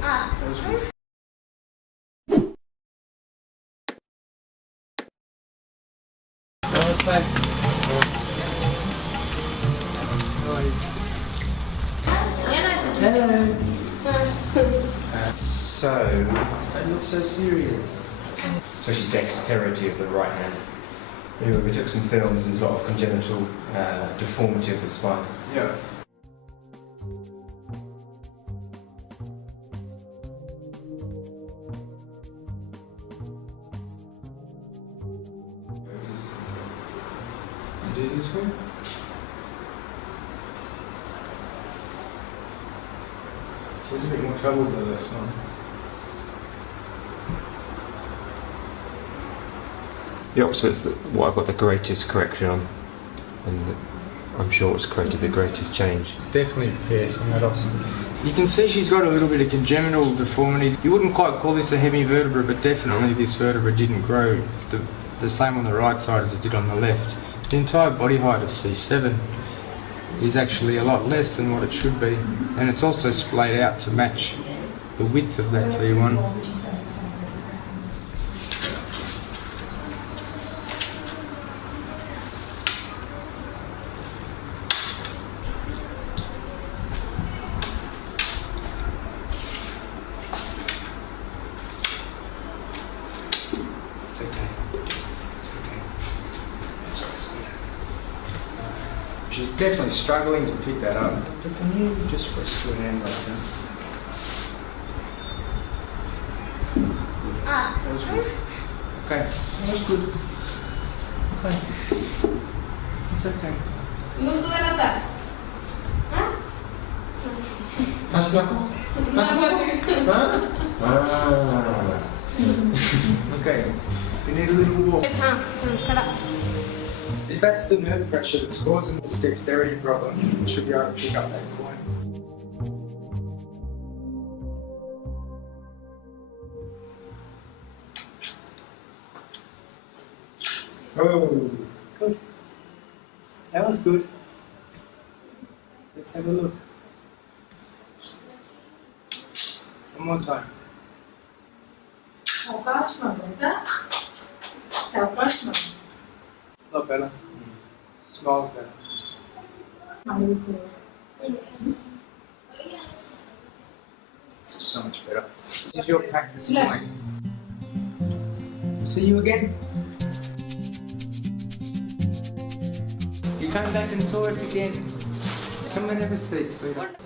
That was good. Hello. So, Don't look so serious. especially dexterity of the right hand. Anyway, we took some films. There's a lot of congenital deformity of the spine. Yeah. Do this way. She has a bit more trouble with the left one. The opposite's what I've got the greatest correction on, and I'm sure it's created the greatest change. Definitely yes on that opposite. You can see she's got a little bit of congenital deformity. You wouldn't quite call this a hemivertebra, but definitely this vertebra didn't grow the same on the right side as it did on the left. The entire body height of C7 is actually a lot less than what it should be, and it's also splayed out to match the width of that T1. It's okay. It's okay. Sorry, sorry. She's definitely struggling to pick that up. But can you just press your hand like that? That was good. Okay, that was good. Okay. It's okay. Gusto na lang ta? Ha? Mas ako? Mas ako? Ha? Ah. Okay. You need a little walk. If that's the nerve pressure that's causing this dexterity problem, you should be able to pick up that coin. Oh, good. That was good. Let's have a look. One more time. A lot better. Smiles better. So much better. This is your practice point. See you again. You come back and saw us again. Come and have a seat, sweetheart.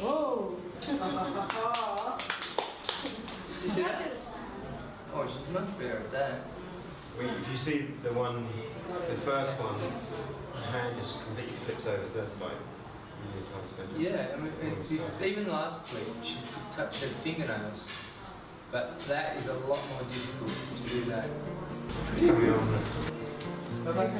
Whoa! Did you see that? Oh, she's much better at that. If you see the first one, the hand just completely flips over, so that's like really trying to bend it. Yeah, I mean, even last week she could touch her fingernails, but that is a lot more difficult to do that. Carry on. Bye-bye.